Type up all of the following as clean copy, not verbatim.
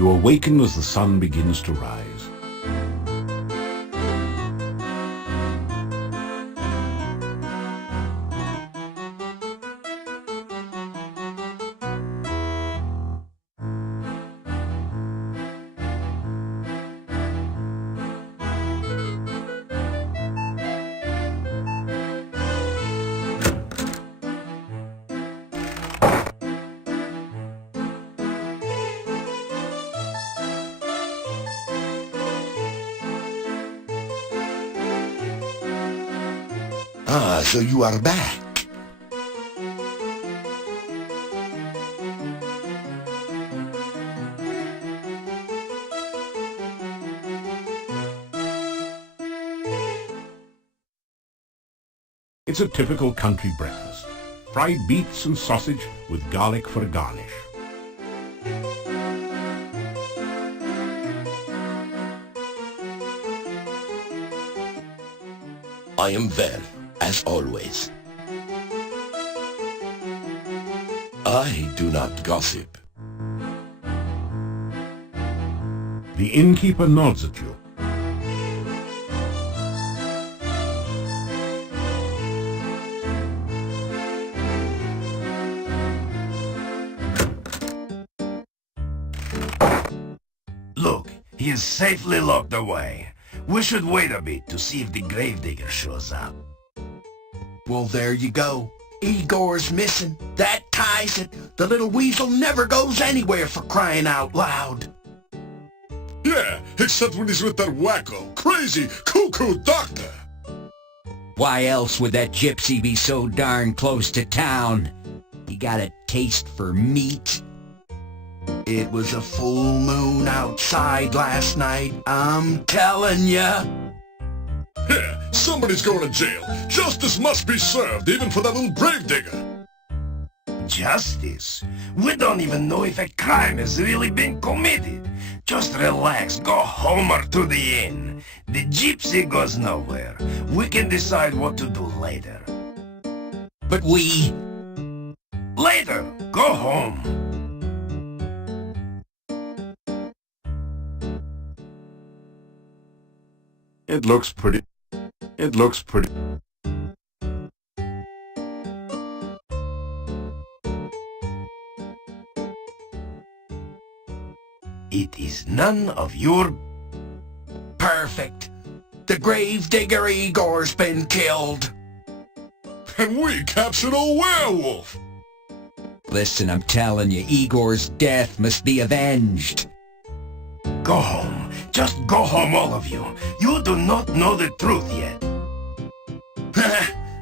You awaken as the sun begins to rise. Ah, so you are back. It's a typical country breakfast. Fried beets and sausage with garlic for a garnish. I am well, as always. I do not gossip. The innkeeper nods at you. Look, he is safely locked away. We should wait a bit to see if the gravedigger shows up. Well, there you go. Igor's missing. That ties it. The little weasel never goes anywhere, for crying out loud. Yeah, except when he's with that wacko, crazy, cuckoo doctor. Why else would that gypsy be so darn close to town? He got a taste for meat. It was a full moon outside last night, I'm telling ya. Yeah, somebody's going to jail. Justice must be served, even for that little gravedigger. Justice? We don't even know if a crime has really been committed. Just relax, go home or to the inn. The gypsy goes nowhere. We can decide what to do later. But we... Later, go home. It looks pretty. It looks pretty. It is none of your... Perfect. The gravedigger Igor's been killed. And we captured a werewolf. Listen, I'm telling you, Igor's death must be avenged. Go home. Just go home, all of you. You do not know the truth yet.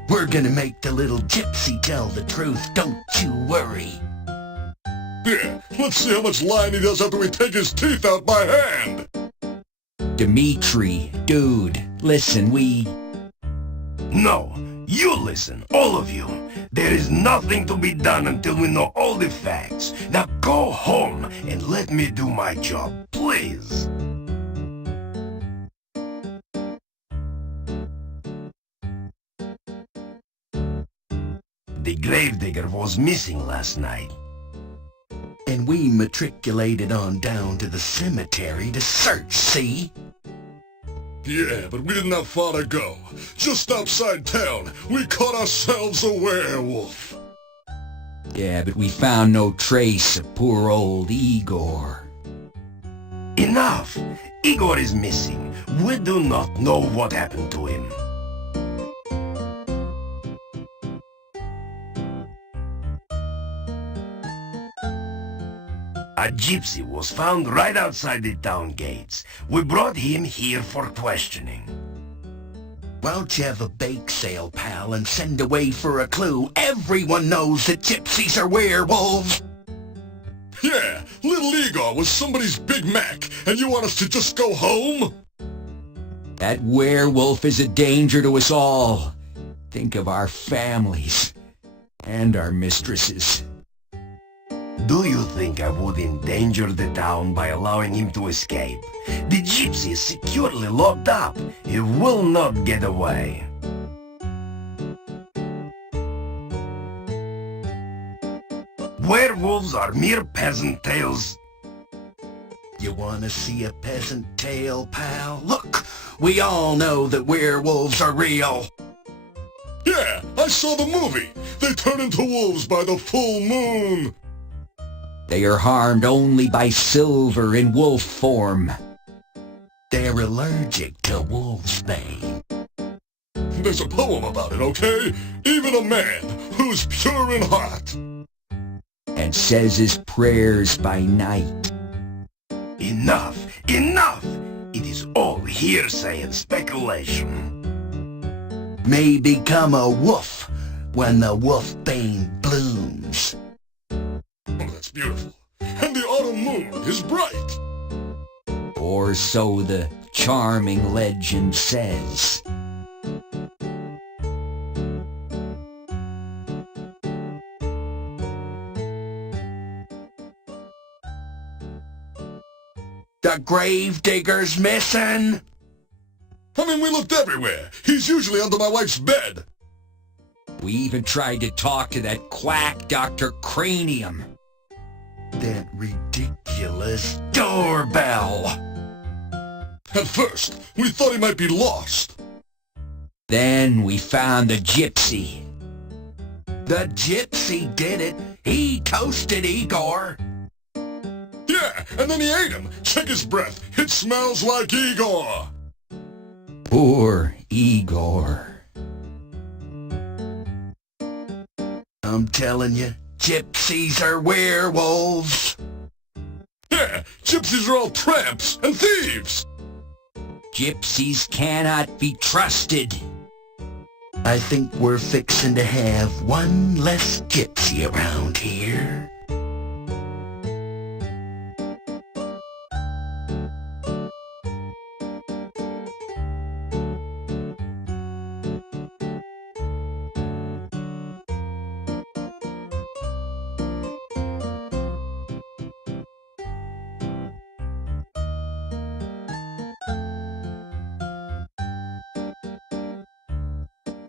We're gonna make the little gypsy tell the truth, don't you worry. Yeah, let's see how much lying he does after we take his teeth out by hand. Dimitri, dude, listen, we... No, you listen, all of you. There is nothing to be done until we know all the facts. Now go home and let me do my job, please. The gravedigger was missing last night. And we matriculated on down to the cemetery to search, see? Yeah, but we didn't have far to go. Just outside town, we caught ourselves a werewolf. Yeah, but we found no trace of poor old Igor. Enough! Igor is missing. We do not know what happened to him. A gypsy was found right outside the town gates. We brought him here for questioning. Why don't you have a bake sale, pal, and send away for a clue? Everyone knows that gypsies are werewolves. Yeah, little Igor was somebody's Big Mac, and you want us to just go home? That werewolf is a danger to us all. Think of our families and our mistresses. Do you think I would endanger the town by allowing him to escape? The gypsy is securely locked up. He will not get away. Werewolves are mere peasant tales. You want to see a peasant tale, pal? Look, we all know that werewolves are real. Yeah, I saw the movie. They turn into wolves by the full moon. They are harmed only by silver in wolf form. They're allergic to wolfsbane. There's a poem about it, okay? Even a man who's pure in heart And says his prayers by night. Enough! Enough! It is all hearsay and speculation. May become a wolf when the wolfbane blooms. Oh, that's beautiful. And the autumn moon is bright. Or so the charming legend says. The gravedigger's missing. I mean, we looked everywhere. He's usually under my wife's bed. We even tried to talk to that quack Dr. Cranium. That ridiculous doorbell. At first, we thought he might be lost. Then we found the gypsy. The gypsy did it. He toasted Igor. Yeah, and then he ate him. Check his breath. It smells like Igor. Poor Igor. I'm telling you, gypsies are werewolves. Yeah, gypsies are all tramps and thieves. Gypsies cannot be trusted. I think we're fixing to have one less gypsy around here.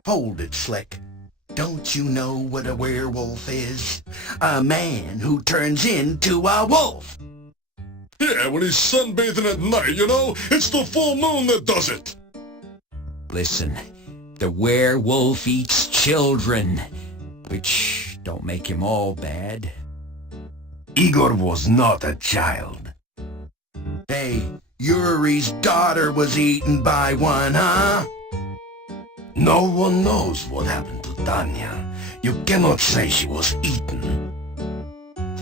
Hold it, Slick. Don't you know what a werewolf is? A man who turns into a wolf. Yeah, when he's sunbathing at night, you know? It's the full moon that does it. Listen, the werewolf eats children, which don't make him all bad. Igor was not a child. Hey, Yuri's daughter was eaten by one, huh? No one knows what happened to Tanya. You cannot say she was eaten.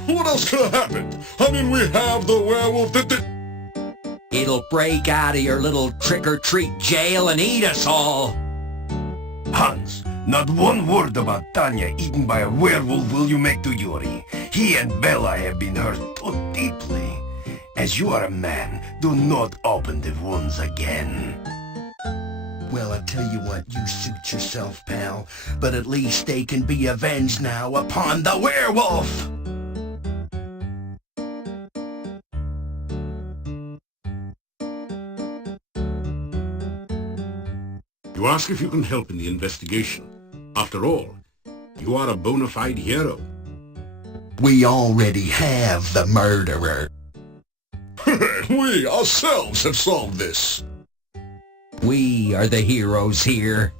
What else could have happened? I mean, we have the werewolf that did... It'll break out of your little trick-or-treat jail and eat us all. Hans, not one word about Tanya eaten by a werewolf will you make to Yuri. He and Bella have been hurt too deeply. As you are a man, do not open the wounds again. Well, I tell you what, you suit yourself, pal. But at least they can be avenged now upon the werewolf! You ask if you can help in the investigation. After all, you are a bona fide hero. We already have the murderer. We ourselves have solved this. We are the heroes here.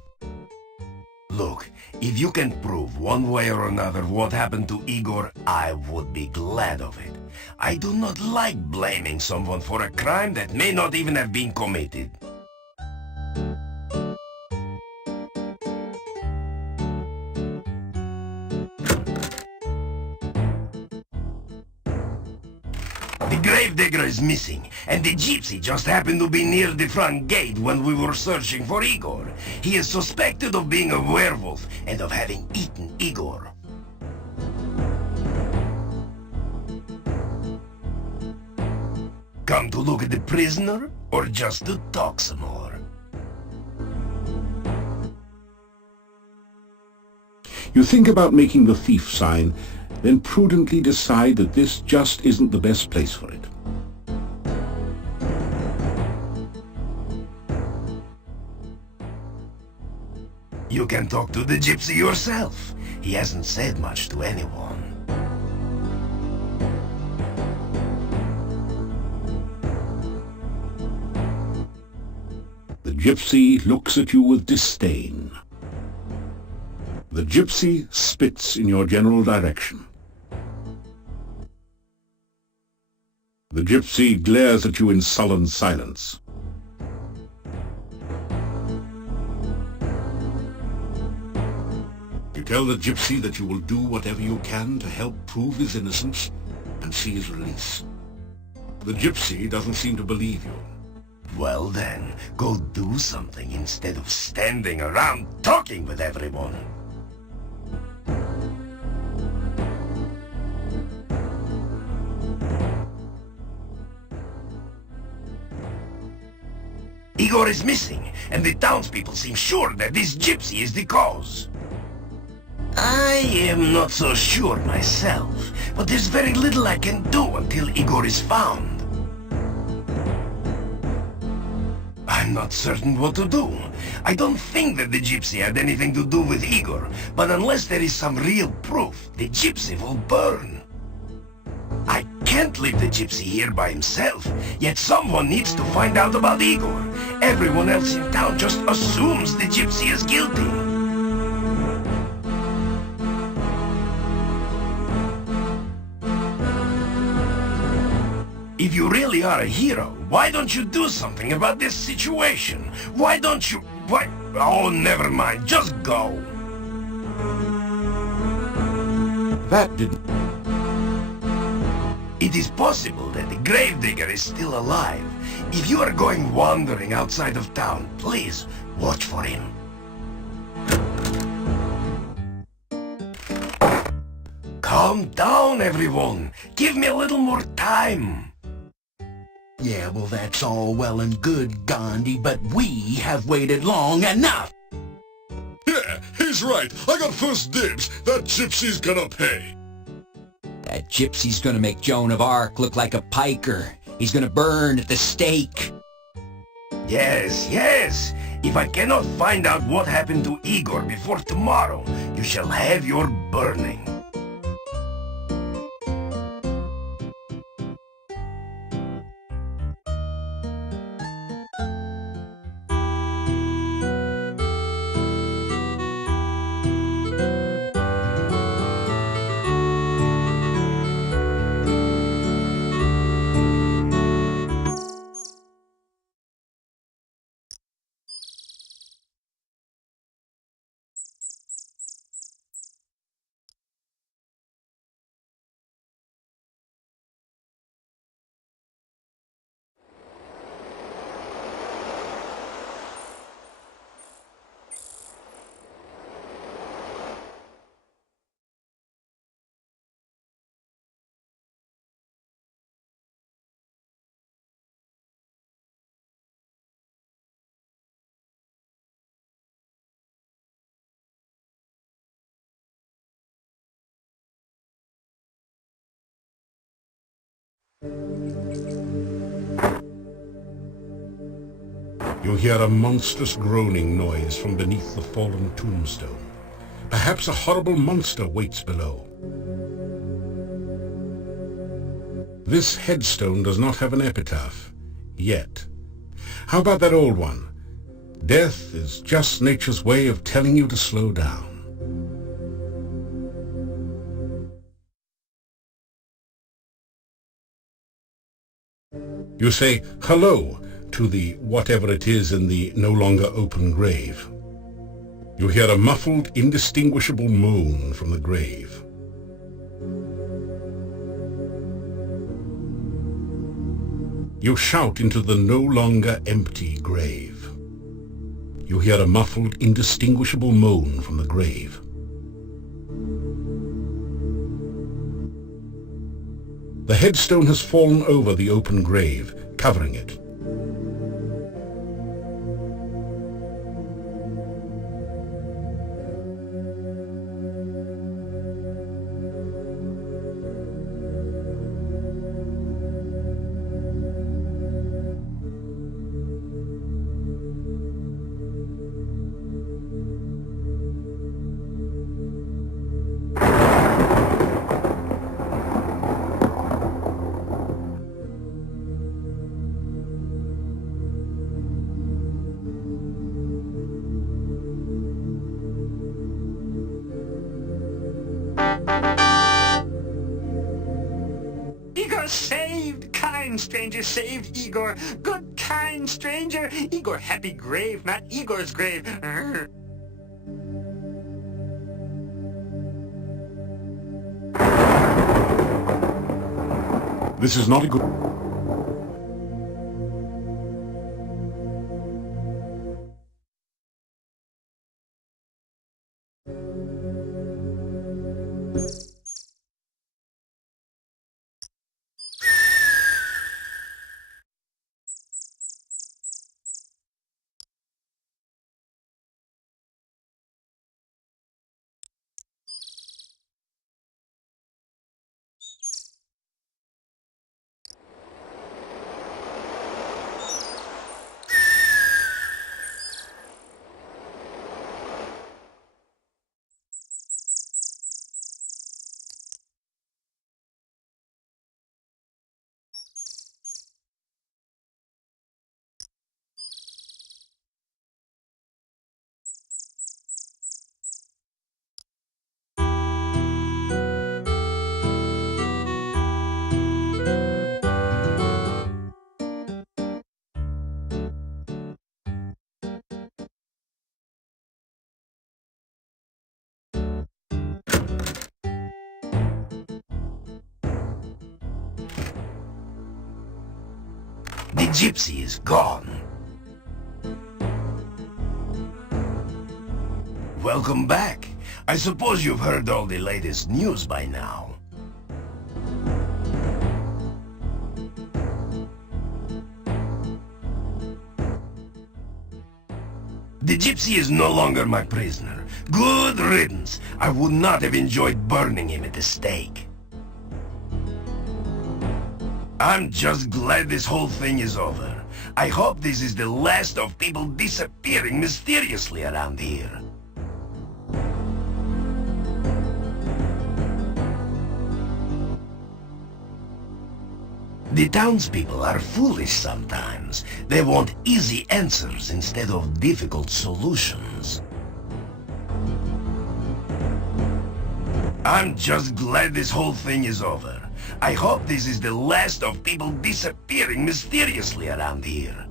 Look, if you can prove one way or another what happened to Igor, I would be glad of it. I do not like blaming someone for a crime that may not even have been committed. The gravedigger is missing, and the gypsy just happened to be near the front gate when we were searching for Igor. He is suspected of being a werewolf and of having eaten Igor. Come to look at the prisoner, or just to talk some more? You think about making the thief sign, then prudently decide that this just isn't the best place for it. You can talk to the gypsy yourself. He hasn't said much to anyone. gypsy looks at you with disdain. The gypsy spits in your general direction. The gypsy glares at you in sullen silence. You tell the gypsy that you will do whatever you can to help prove his innocence and see his release. The gypsy doesn't seem to believe you. Well then, go do something instead of standing around talking with everyone. Igor is missing, and the townspeople seem sure that this gypsy is the cause. I am not so sure myself, but there's very little I can do until Igor is found. I'm not certain what to do. I don't think that the gypsy had anything to do with Igor, but unless there is some real proof, the gypsy will burn. I can't leave the gypsy here by himself, yet someone needs to find out about Igor. Everyone else in town just assumes the gypsy is guilty. If you really are a hero, why don't you do something about this situation? Why don't you... Why... Oh, never mind. Just go. That didn't... It is possible that the gravedigger is still alive. If you are going wandering outside of town, please watch for him. Calm down, everyone. Give me a little more time. Yeah, well, that's all well and good, Gandhi, but we have waited long enough. Yeah, he's right. I got first dibs. That gypsy's gonna pay. That gypsy's gonna make Joan of Arc look like a piker. He's gonna burn at the stake. Yes, yes. If I cannot find out what happened to Igor before tomorrow, you shall have your burning. You hear a monstrous groaning noise from beneath the fallen tombstone. Perhaps a horrible monster waits below. This headstone does not have an epitaph, yet. How about that old one? Death is just nature's way of telling you to slow down. You say hello to the whatever it is in the no longer open grave. You hear a muffled, indistinguishable moan from the grave. You shout into the no longer empty grave. You hear a muffled, indistinguishable moan from the grave. The headstone has fallen over the open grave, covering it. Igor saved! Kind stranger saved Igor! Good kind stranger! Igor happy grave, not Igor's grave! This is not a good... The gypsy is gone. Welcome back. I suppose you've heard all the latest news by now. The gypsy is no longer my prisoner. Good riddance. I would not have enjoyed burning him at the stake. I'm just glad this whole thing is over. I hope this is the last of people disappearing mysteriously around here. The townspeople are foolish sometimes. They want easy answers instead of difficult solutions. I'm just glad this whole thing is over. I hope this is the last of people disappearing mysteriously around here.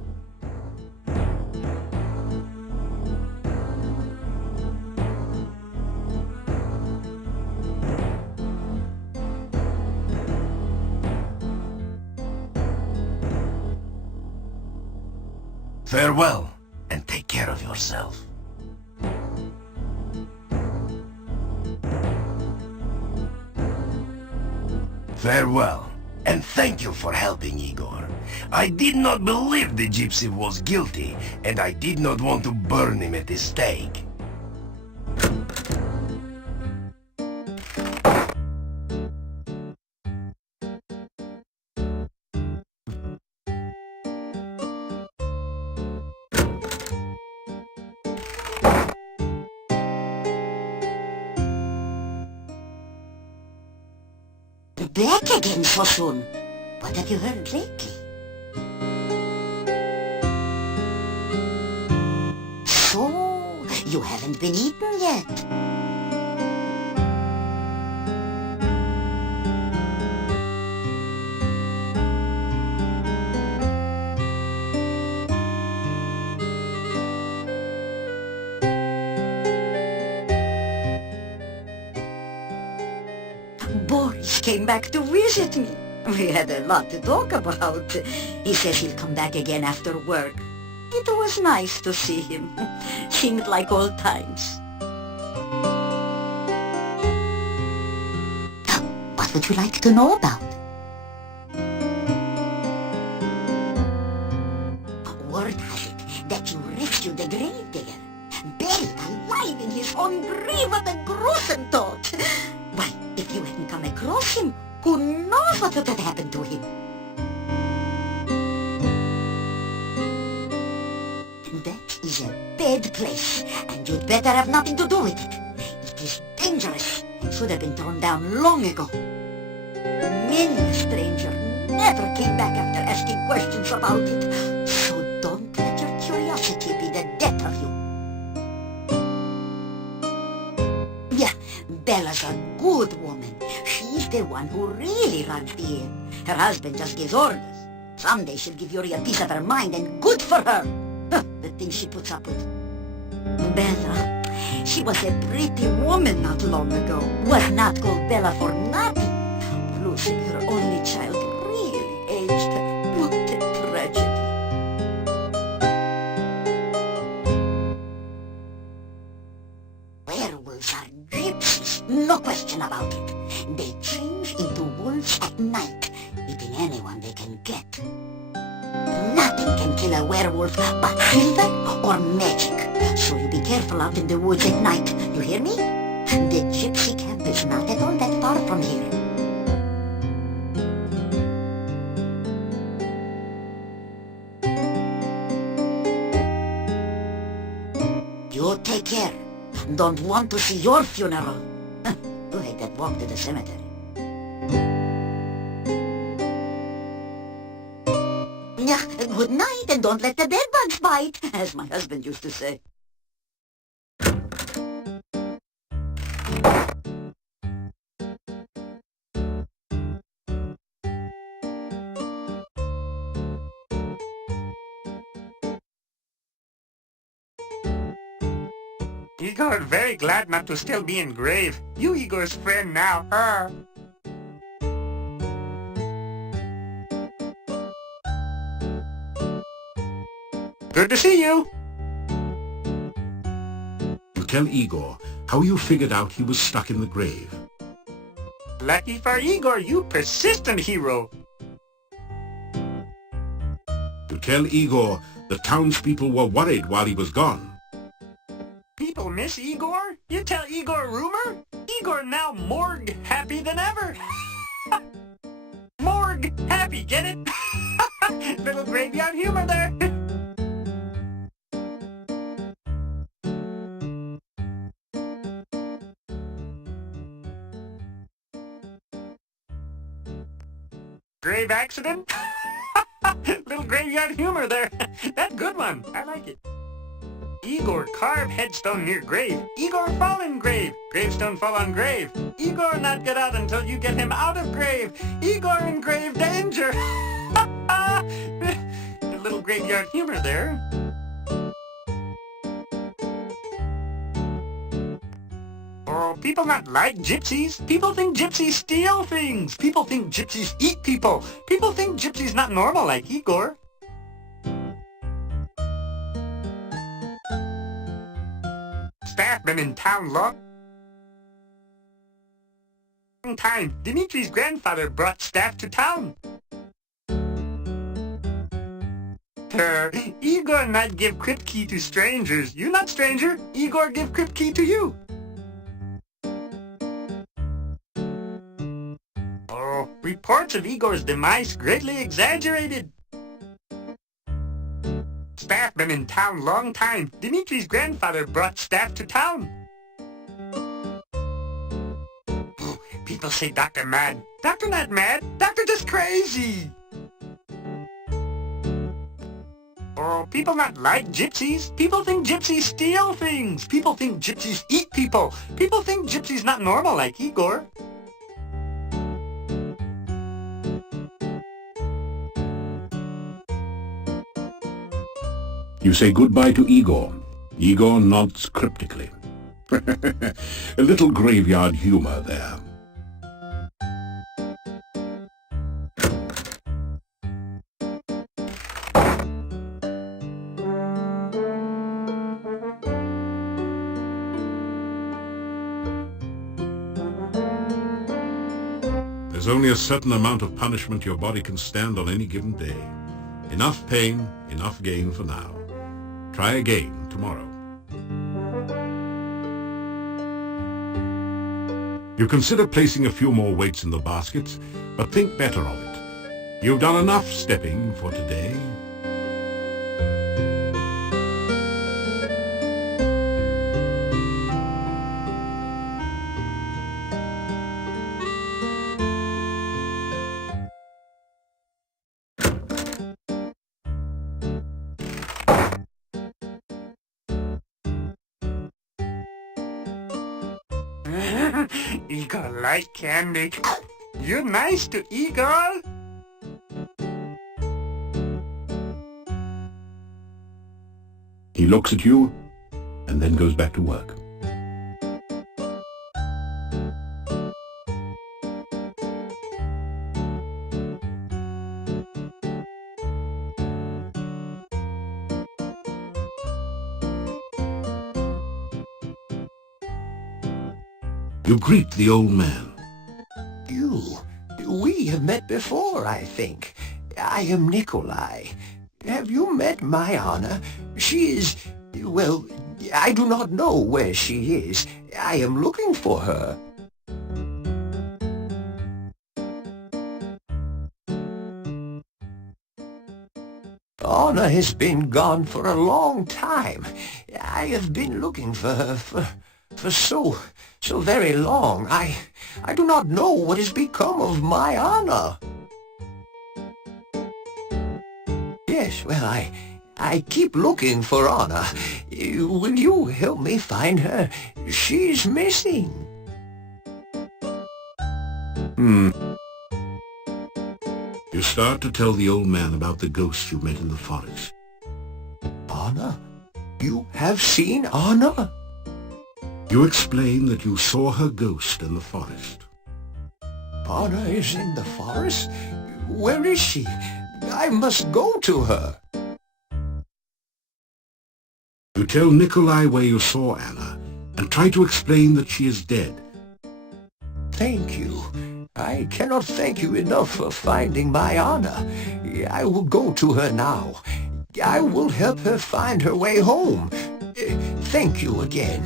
Farewell, and take care of yourself. Farewell, and thank you for helping Igor. I did not believe the gypsy was guilty, and I did not want to burn him at the stake. Back again so soon. What have you heard lately? So, you haven't been eaten yet. Boris came back to visit me. We had a lot to talk about. He says he'll come back again after work. It was nice to see him. Seemed like old times. What would you like to know about? Word has it that you rescued the grave digger, buried alive in his own grave. What a gruesome thought! Why, if you hadn't come across him, who knows what would have happened to him? That is a bad place, and you'd better have nothing to do with it. It is dangerous and should have been torn down long ago. Many a stranger never came back after asking questions about it, so don't let your curiosity be the death of you. Yeah, Bella's a good woman. She's the one who really runs the inn. Her husband just gives orders. Someday she'll give Yuri a piece of her mind, and good for her. The things she puts up with. Bella, she was a pretty woman not long ago. Was not called Bella for nothing. Losing her only child really aged her. What a tragedy. Werewolves are gypsies, no question about it. They change into wolves at night, eating anyone they can get. Nothing can kill a werewolf but silver or magic. So you be careful out in the woods at night, you hear me? The gypsy camp is not at all that far from here. You take care. Don't want to see your funeral. You hate that walk to the cemetery. Yeah, good night, and don't let the bedbugs bite, as my husband used to say. Igor, very glad not to still be in grave. You Igor's friend now, her. Good to see you. You tell Igor how you figured out he was stuck in the grave. Lucky for Igor, you persistent hero. You tell Igor the townspeople were worried while he was gone. People miss Igor? You tell Igor a rumor? Igor now morgue happy than ever. Morgue happy, get it? Little graveyard humor there. Grave accident? Little graveyard humor there. That's good one. I like it. Igor carve headstone near grave. Igor fall in grave. Gravestone fall on grave. Igor not get out until you get him out of grave. Igor in grave danger. A little graveyard humor there. Oh, people not like gypsies. People think gypsies steal things. People think gypsies eat people. People think gypsies not normal like Igor. Staff been in town long time. Dimitri's grandfather brought staff to town. Igor not give crypt key to strangers. You not stranger. Igor give crypt key to you. Oh, reports of Igor's demise greatly exaggerated. Staff been in town long time. Dimitri's grandfather brought staff to town. Oh, people say Doctor mad. Doctor not mad. Doctor just crazy. Oh, people not like gypsies. People think gypsies steal things. People think gypsies eat people. People think gypsies not normal like Igor. You say goodbye to Igor. Igor nods cryptically. A little graveyard humor there. There's only a certain amount of punishment your body can stand on any given day. Enough pain, enough gain for now. Try again tomorrow. You consider placing a few more weights in the baskets, but think better of it. You've done enough stepping for today. Igor like candy. You're nice to Igor. He looks at you and then goes back to work. You greet the old man. We have met before, I think. I am Nikolai. Have you met my Anna? She is... well, I do not know where she is. I am looking for her. Anna has been gone for a long time. I have been looking for her for so very long. I do not know what has become of my Anna. Yes, well, I keep looking for Anna. Will you help me find her? She's missing. You start to tell the old man about the ghost you met in the forest. Anna? You have seen Anna? You explain that you saw her ghost in the forest. Anna is in the forest? Where is she? I must go to her. You tell Nikolai where you saw Anna and try to explain that she is dead. Thank you. I cannot thank you enough for finding my Anna. I will go to her now. I will help her find her way home. Thank you again.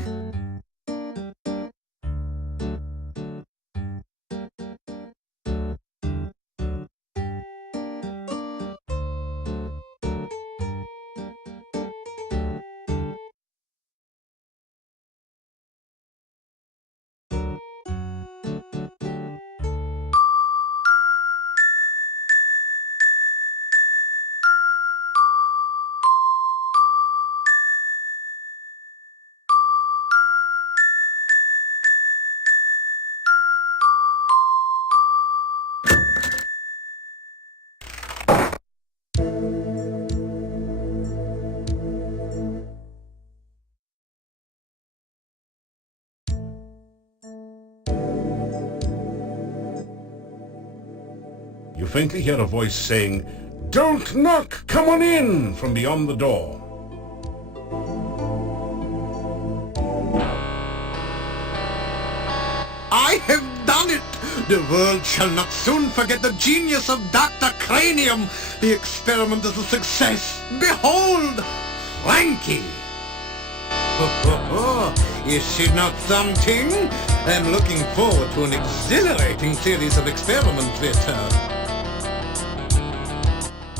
You faintly hear a voice saying, "Don't knock! Come on in!" from beyond the door. I have done it! The world shall not soon forget the genius of Dr. Cranium. The experiment is a success. Behold, Frankie! Is she not something? I'm looking forward to an exhilarating series of experiments with her.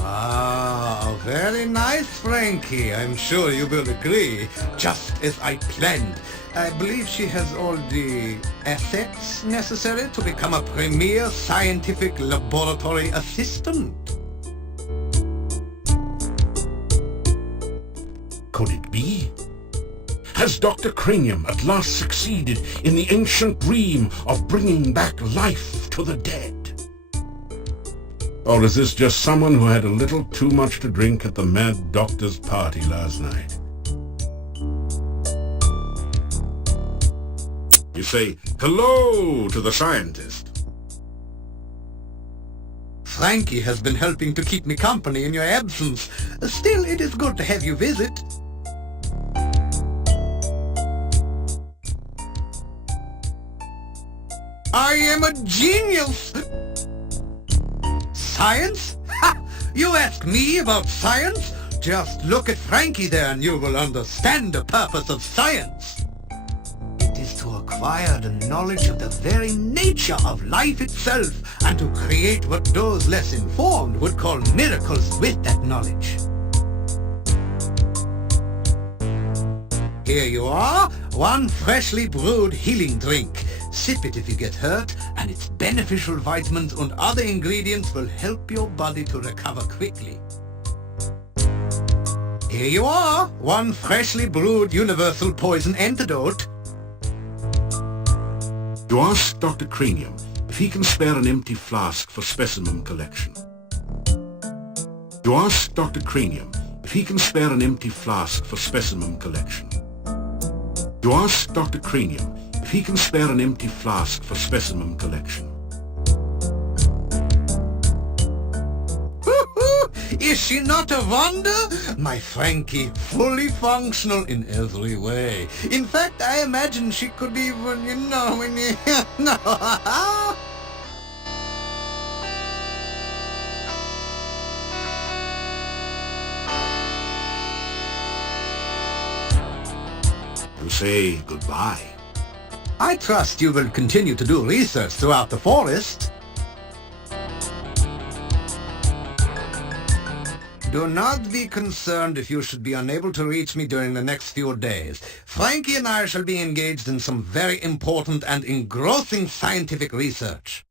Ah, very nice, Frankie. I'm sure you will agree. Just as I planned. I believe she has all the assets necessary to become a premier scientific laboratory assistant. Could it be? Has Dr. Cranium at last succeeded in the ancient dream of bringing back life to the dead? Or is this just someone who had a little too much to drink at the mad doctor's party last night? You say hello to the scientist. Frankie has been helping to keep me company in your absence. Still, it is good to have you visit. I am a genius! Science? Ha! You ask me about science? Just look at Frankie there and you will understand the purpose of science. It is to acquire the knowledge of the very nature of life itself and to create what those less informed would call miracles with that knowledge. Here you are, one freshly brewed healing drink. Sip it if you get hurt, and its beneficial vitamins and other ingredients will help your body to recover quickly. Here you are, one freshly brewed universal poison antidote. You ask Dr. Cranium if he can spare an empty flask for specimen collection. You ask Dr. Cranium if if he can spare an empty flask for specimen collection. You ask Dr. Cranium if he can spare an empty flask for specimen collection. Is she not a wonder? My Frankie, fully functional in every way. In fact, I imagine she could even, no. You say goodbye. I trust you will continue to do research throughout the forest. Do not be concerned if you should be unable to reach me during the next few days. Frankie and I shall be engaged in some very important and engrossing scientific research.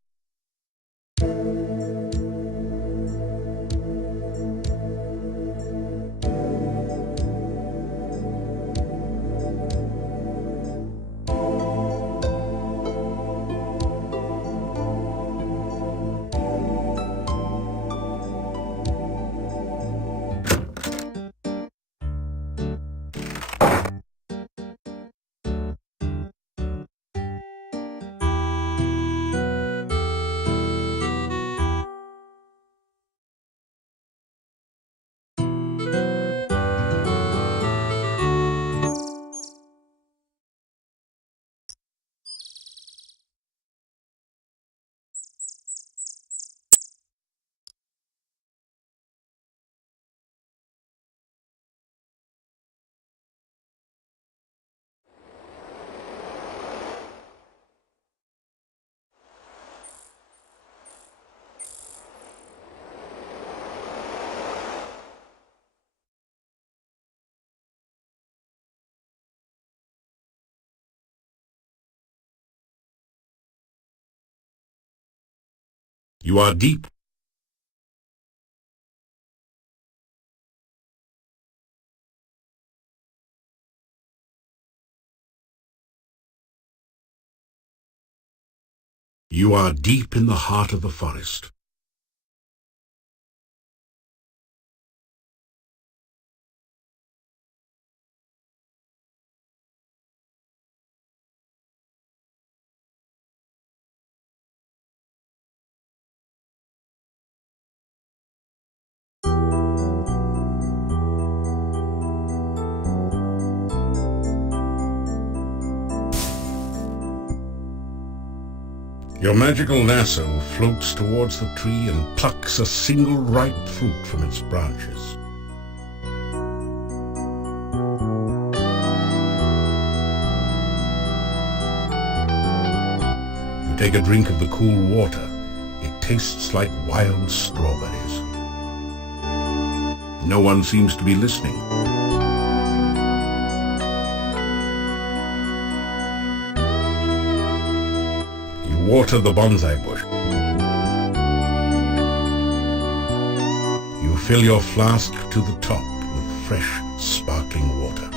You are deep. You are deep in the heart of the forest. Your magical lasso floats towards the tree and plucks a single ripe fruit from its branches. You take a drink of the cool water. It tastes like wild strawberries. No one seems to be listening. Water the bonsai bush. You fill your flask to the top with fresh, sparkling water.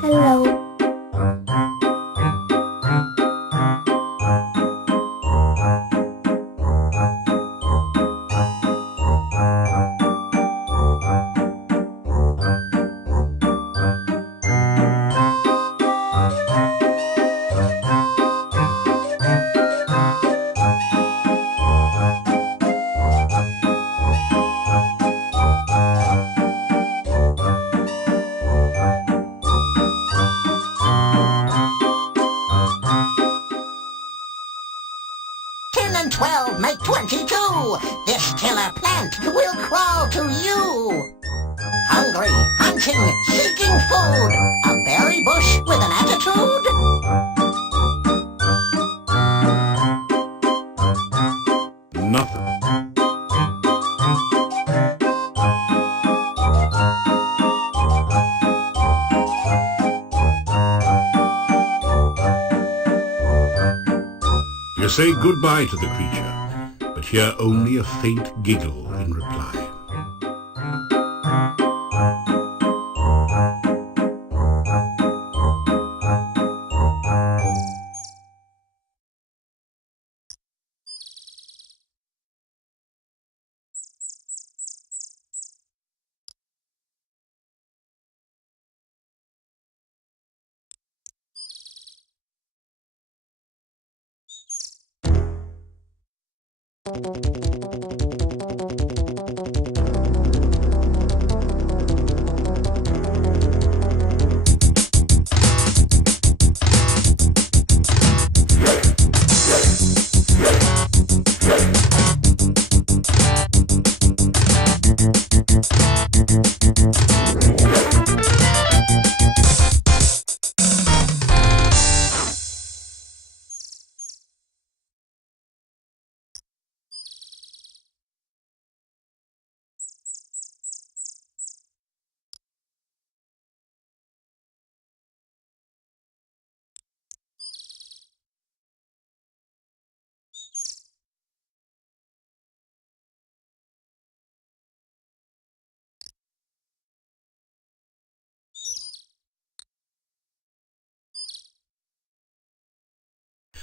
Hello. want will crawl to you. Hungry, hunting, seeking food. A berry bush with an attitude? Nothing. You say goodbye to the creature, but hear only a faint giggle in reply.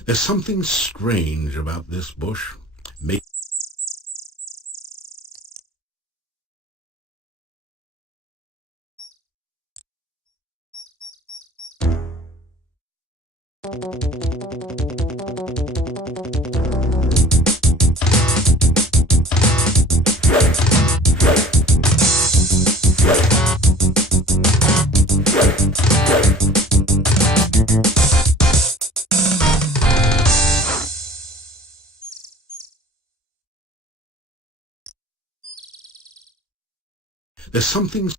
There's something strange about this bush. There's something...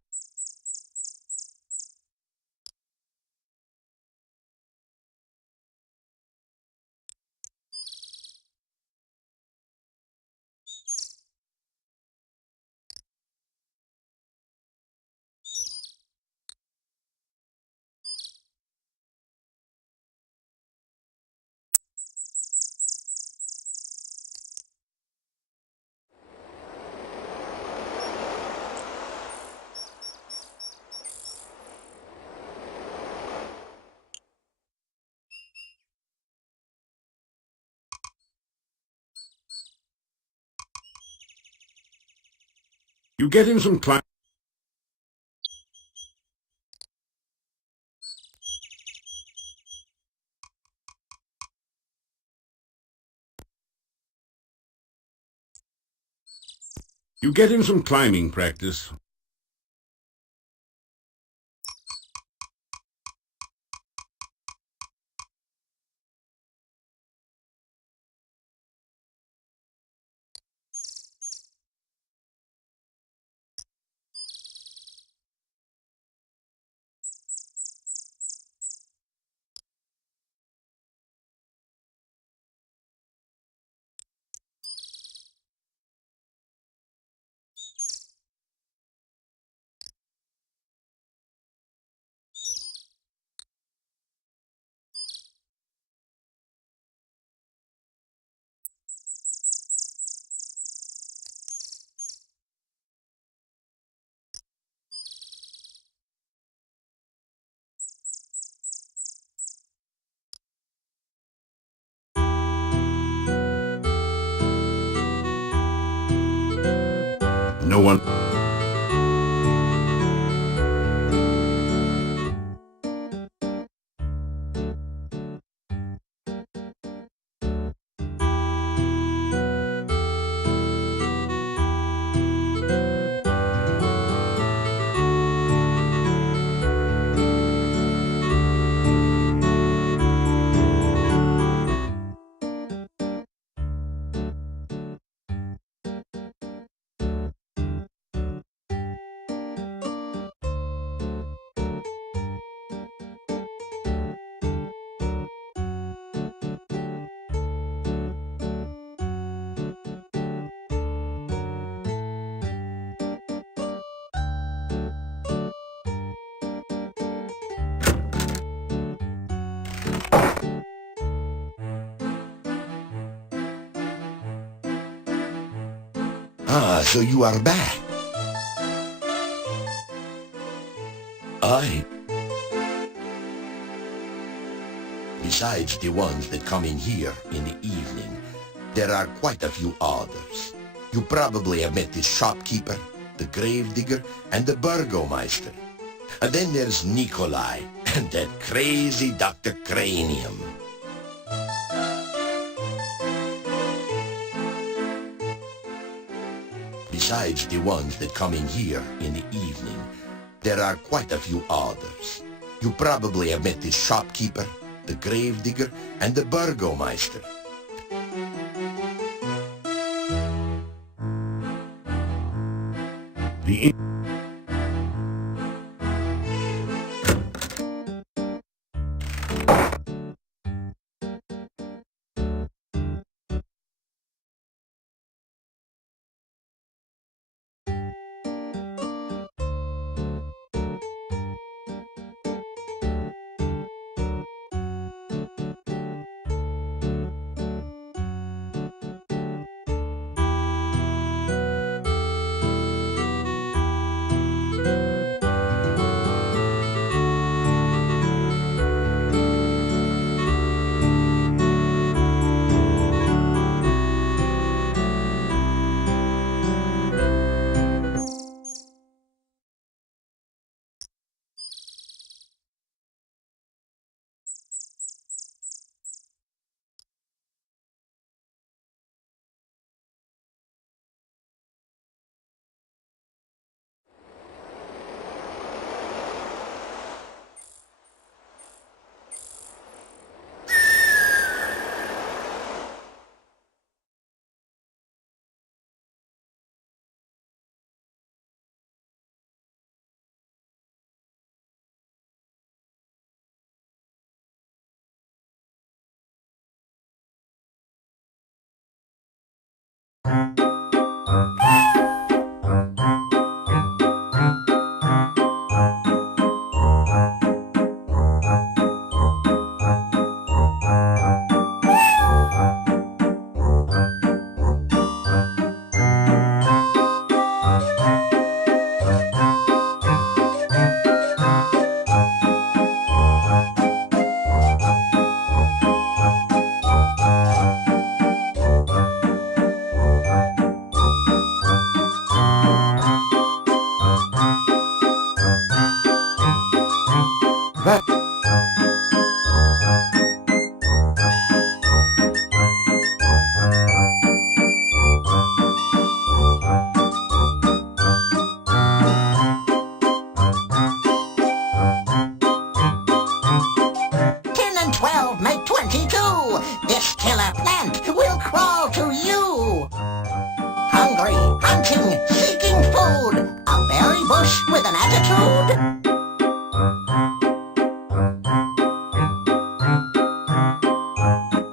You get him some climb... You get him some climbing practice. No one... Ah, so you are back. Besides the ones that come in here in the evening, there are quite a few others. You probably have met the shopkeeper, the gravedigger, and the burgomeister. And then there's Nikolai, and that crazy Dr. Cranium. Besides the ones that come in here in the evening, there are quite a few others. You probably have met the shopkeeper, the gravedigger, and the burgomeister. The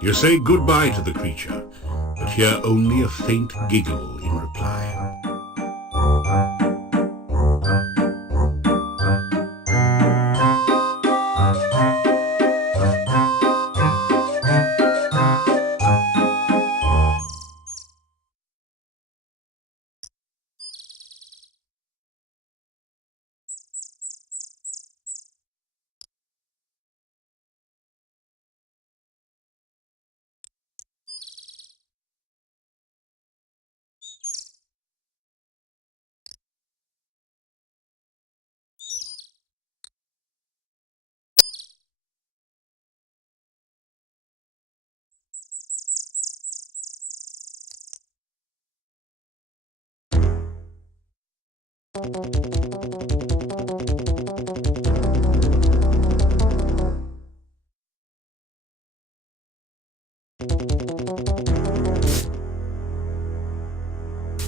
You say goodbye to the creature, but hear only a faint giggle in reply.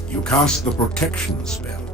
You cast the protection spell.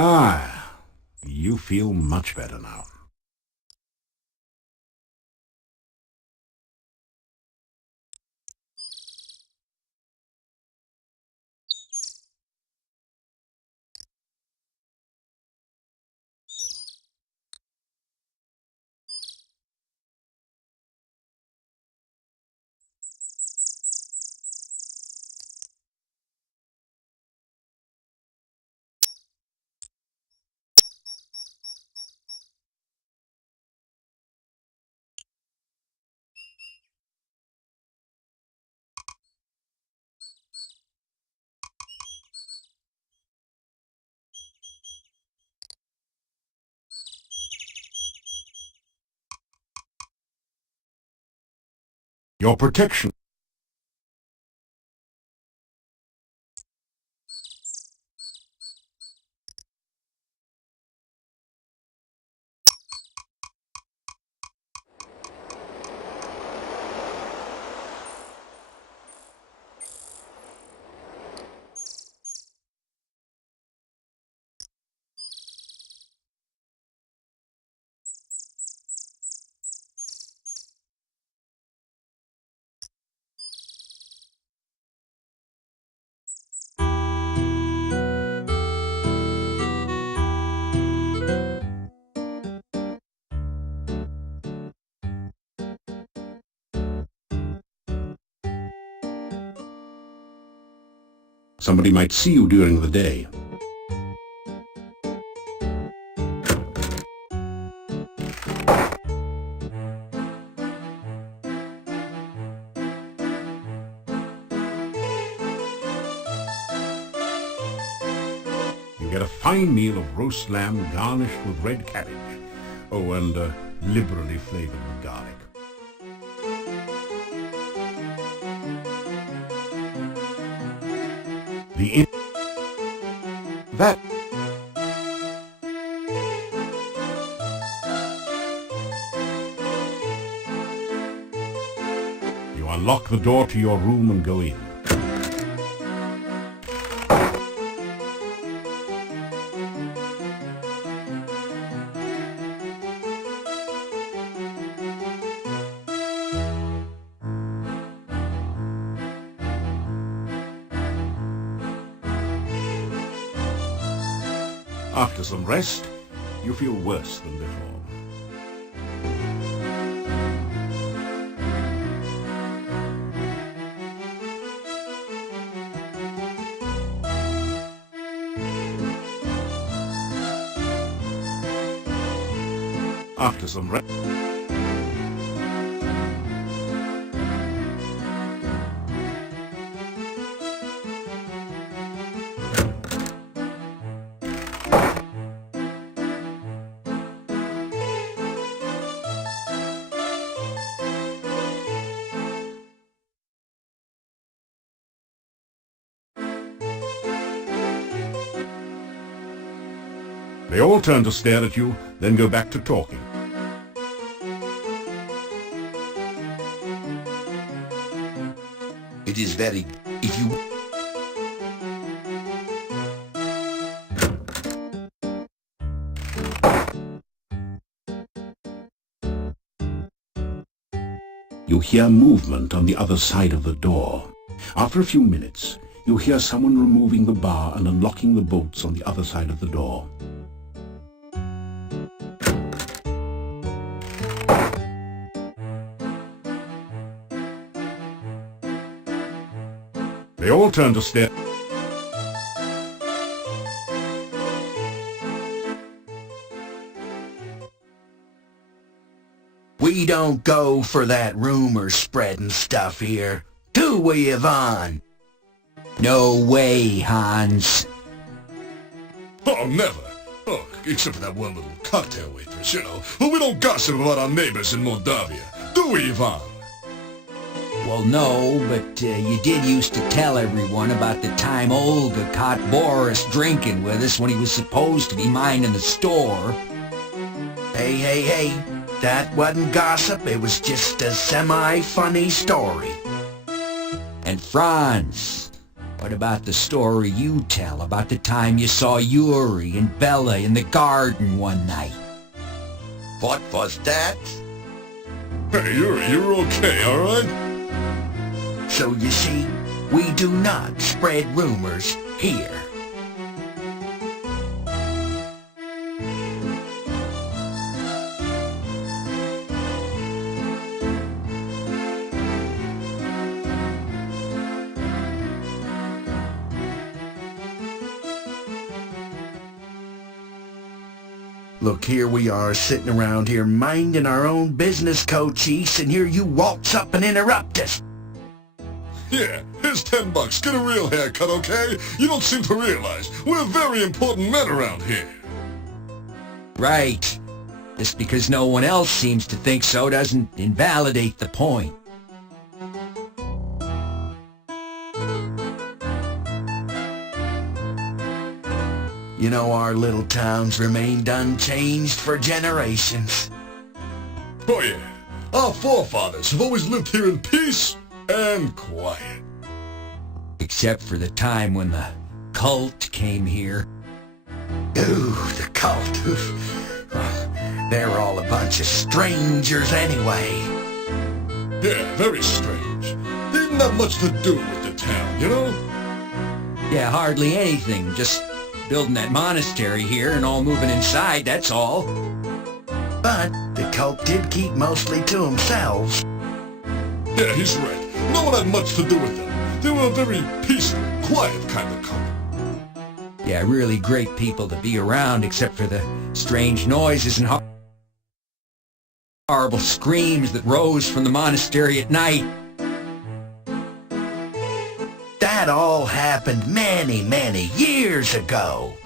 Ah, you feel much better now. Your protection. Somebody might see you during the day. You get a fine meal of roast lamb garnished with red cabbage. Oh, and liberally flavored with garlic. That you unlock the door to your room and go in. After some rest, you feel worse than before. After some rest, they all turn to stare at you, then go back to talking. It is very... if you... You hear movement on the other side of the door. After a few minutes, you hear someone removing the bar and unlocking the bolts on the other side of the door. They all turn to stare. We don't go for that rumor-spreading stuff here, do we, Yvonne? No way, Hans. Oh, never. Oh, except for that one little cocktail waitress, you know. Well, we don't gossip about our neighbors in Moldavia, do we, Ivan? Well, no, but you did used to tell everyone about the time Olga caught Boris drinking with us when he was supposed to be minding the store. Hey, that wasn't gossip, it was just a semi-funny story. And Franz, What about the story you tell about the time you saw Yuri and Bella in the garden one night? What was that? Hey, you're okay, all right? So you see, we do not spread rumors here. Look, here we are sitting around here minding our own business, Cochise, and here you waltz up and interrupt us. Yeah, here's $10. Get a real haircut, okay? You don't seem to realize we're very important men around here. Right. Just because no one else seems to think so doesn't invalidate the point. You know, our little town's remained unchanged for generations. Oh yeah, our forefathers have always lived here in peace and quiet. Except for the time when the cult came here. Ooh, the cult. They're all a bunch of strangers anyway. Yeah, very strange. They didn't have much to do with the town, you know? Yeah, hardly anything. Just building that monastery here and all moving inside, that's all. But the cult did keep mostly to themselves. Yeah, he's right. No one had much to do with them. They were a very peaceful, quiet kind of couple. Yeah, really great people to be around, except for the strange noises and horrible screams that rose from the monastery at night. That all happened many, many years ago.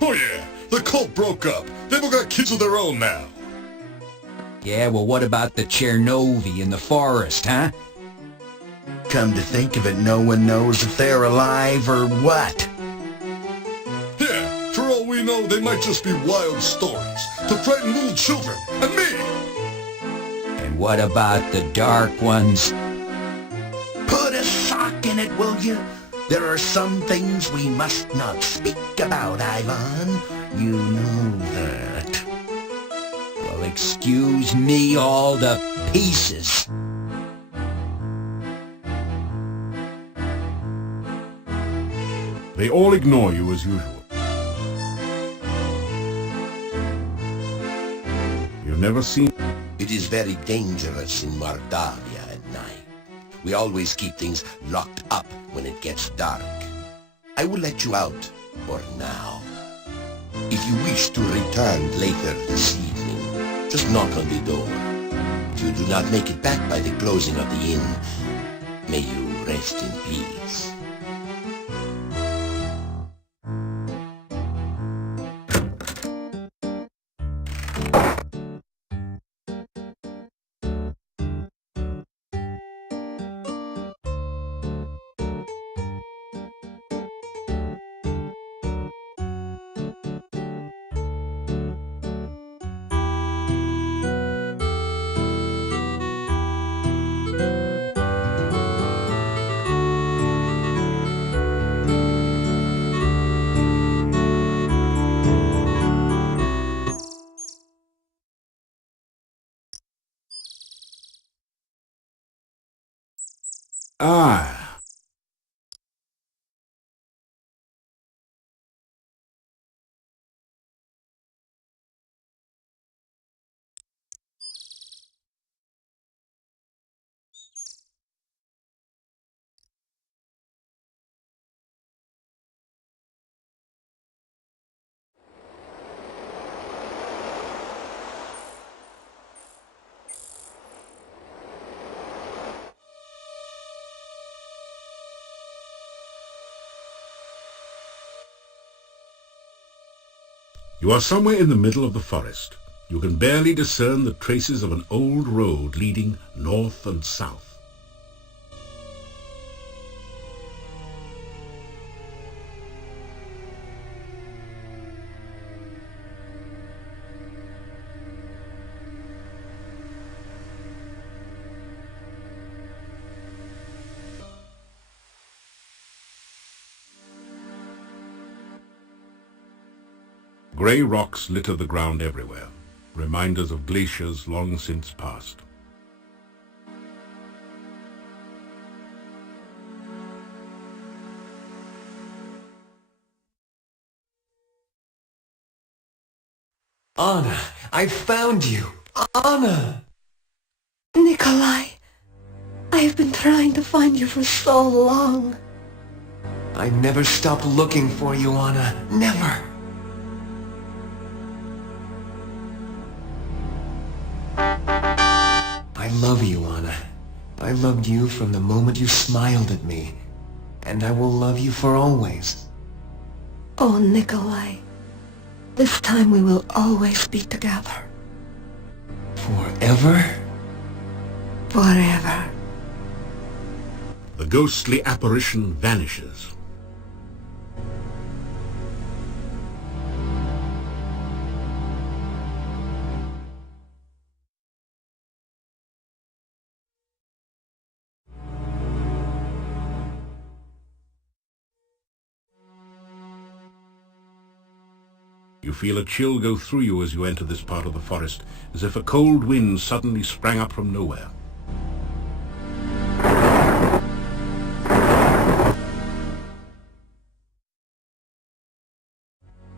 Oh yeah, the cult broke up. They've all got kids of their own now. Yeah, well, what about the Chernovi in the forest, huh? Come to think of it, no one knows if they're alive or what. Yeah, for all we know, they might just be wild stories to frighten little children and me. And what about the dark ones? Put a sock in it, will you? There are some things we must not speak about, Ivan. You know that. Well, excuse me all to pieces. They all ignore you as usual. You've never seen... It is very dangerous in Mordavia at night. We always keep things locked up when it gets dark. I will let you out for now. If you wish to return later this evening, just knock on the door. If you do not make it back by the closing of the inn, may you rest in peace. Ah, you are somewhere in the middle of the forest. You can barely discern the traces of an old road leading north and south. Grey rocks litter the ground everywhere, reminders of glaciers long since passed. Anna, I found you! Anna! Nikolai, I have been trying to find you for so long. I never stopped looking for you, Anna. Never! I love you, Anna. I loved you from the moment you smiled at me. And I will love you for always. Oh, Nikolai, this time we will always be together. Forever? Forever. The ghostly apparition vanishes. You feel a chill go through you as you enter this part of the forest, as if a cold wind suddenly sprang up from nowhere.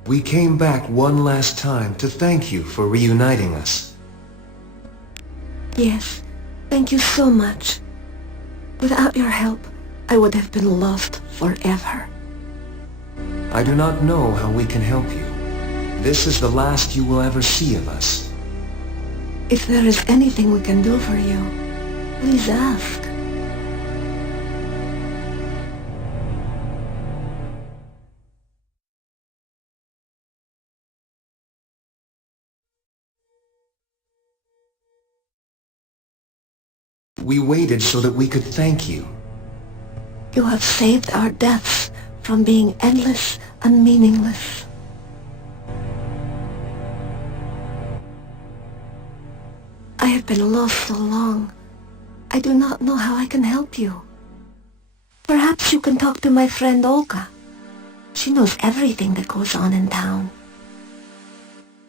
We came back one last time to thank you for reuniting us. Yes, thank you so much. Without your help, I would have been lost forever. I do not know how we can help you. This is the last you will ever see of us. If there is anything we can do for you, please ask. We waited so that we could thank you. You have saved our deaths from being endless and meaningless. I have been lost so long. I do not know how I can help you. Perhaps you can talk to my friend Olga. She knows everything that goes on in town.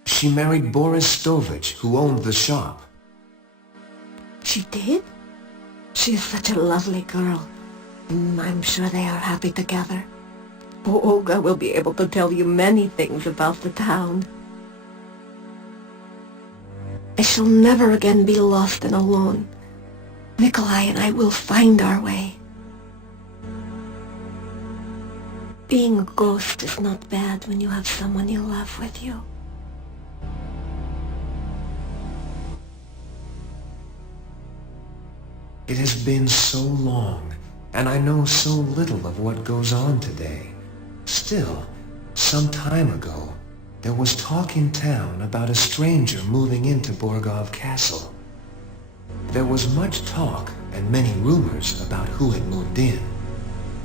She married Rhys-davies, who owned the shop. She did? She is such a lovely girl. I'm sure they are happy together. Oh, Olga will be able to tell you many things about the town. I shall never again be lost and alone. Nikolai and I will find our way. Being a ghost is not bad when you have someone you love with you. It has been so long, and I know so little of what goes on today. Still, some time ago, there was talk in town about a stranger moving into Borgov Castle. There was much talk and many rumors about who had moved in.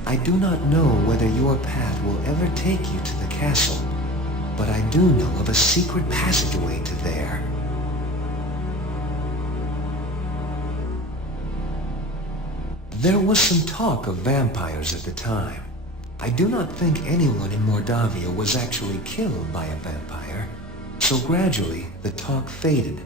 I do not know whether your path will ever take you to the castle, but I do know of a secret passageway to there. There was some talk of vampires at the time. I do not think anyone in Mordavia was actually killed by a vampire, so gradually the talk faded.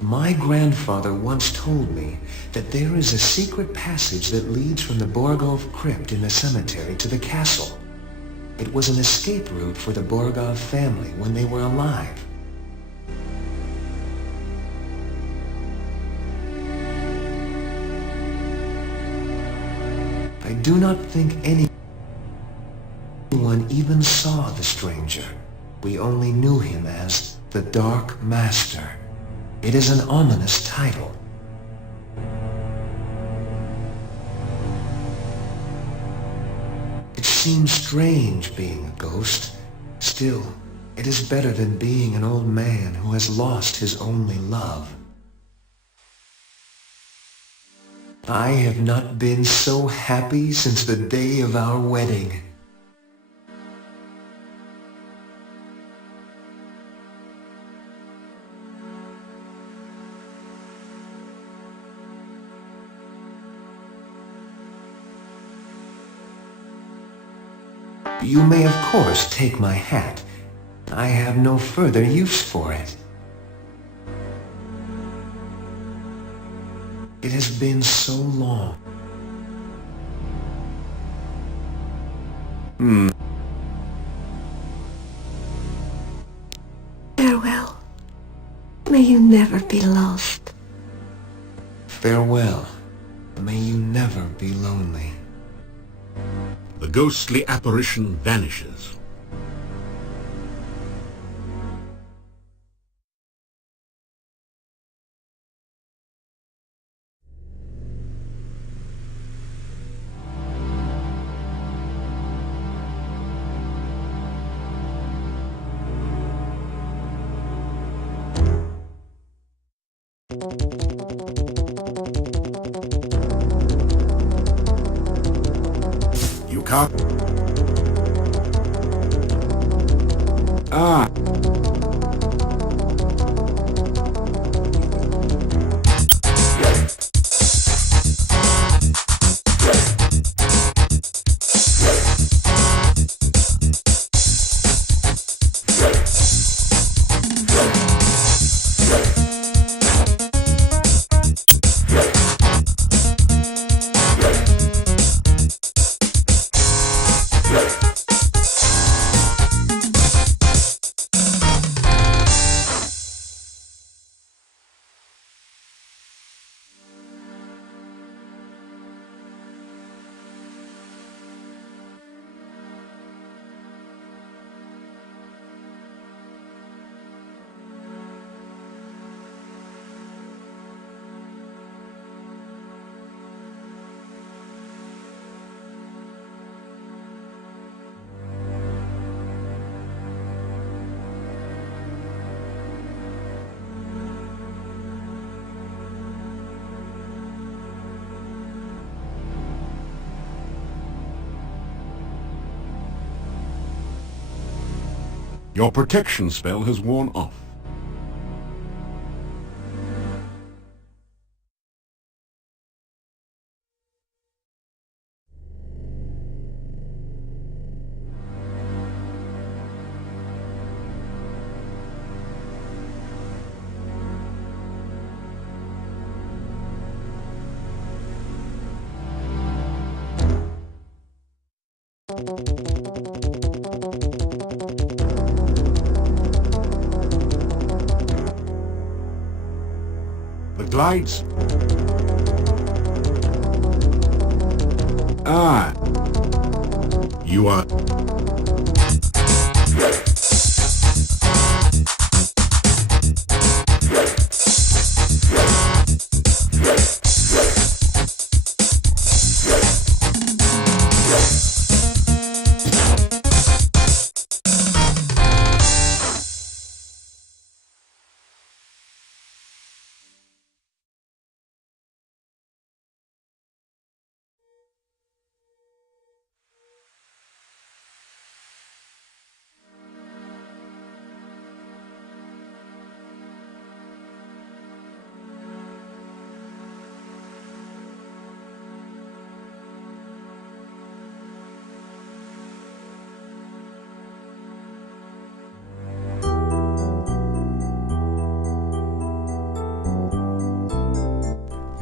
My grandfather once told me that there is a secret passage that leads from the Borgov crypt in the cemetery to the castle. It was an escape route for the Borgov family when they were alive. I do not think anyone even saw the stranger. We only knew him as the Dark Master. It is an ominous title. It seems strange being a ghost. Still, it is better than being an old man who has lost his only love. I have not been so happy since the day of our wedding. You may of course take my hat. I have no further use for it. It has been so long. Farewell. May you never be lost. Farewell. May you never be lonely. The ghostly apparition vanishes. You cop? Ah. Your protection spell has worn off. The glides. Ah. You are...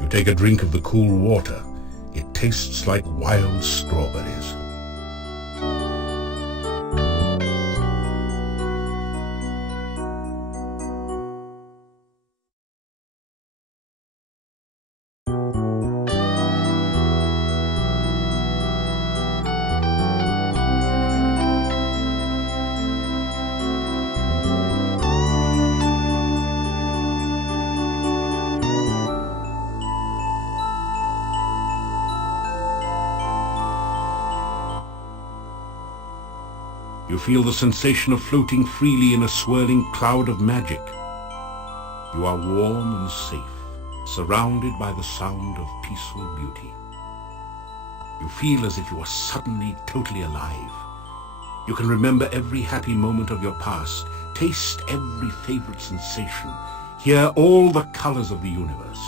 You take a drink of the cool water. It tastes like wild strawberries. You feel the sensation of floating freely in a swirling cloud of magic. You are warm and safe, surrounded by the sound of peaceful beauty. You feel as if you are suddenly totally alive. You can remember every happy moment of your past, taste every favorite sensation, hear all the colors of the universe.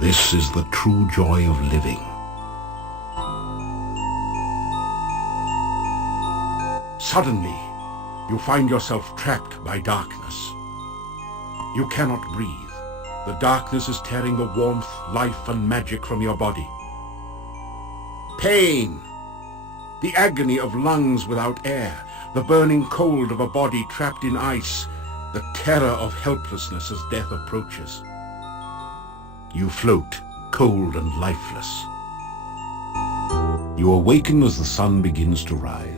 This is the true joy of living. Suddenly, you find yourself trapped by darkness. You cannot breathe. The darkness is tearing the warmth, life, and magic from your body. Pain. The agony of lungs without air, the burning cold of a body trapped in ice, the terror of helplessness as death approaches. You float, cold and lifeless. You awaken as the sun begins to rise.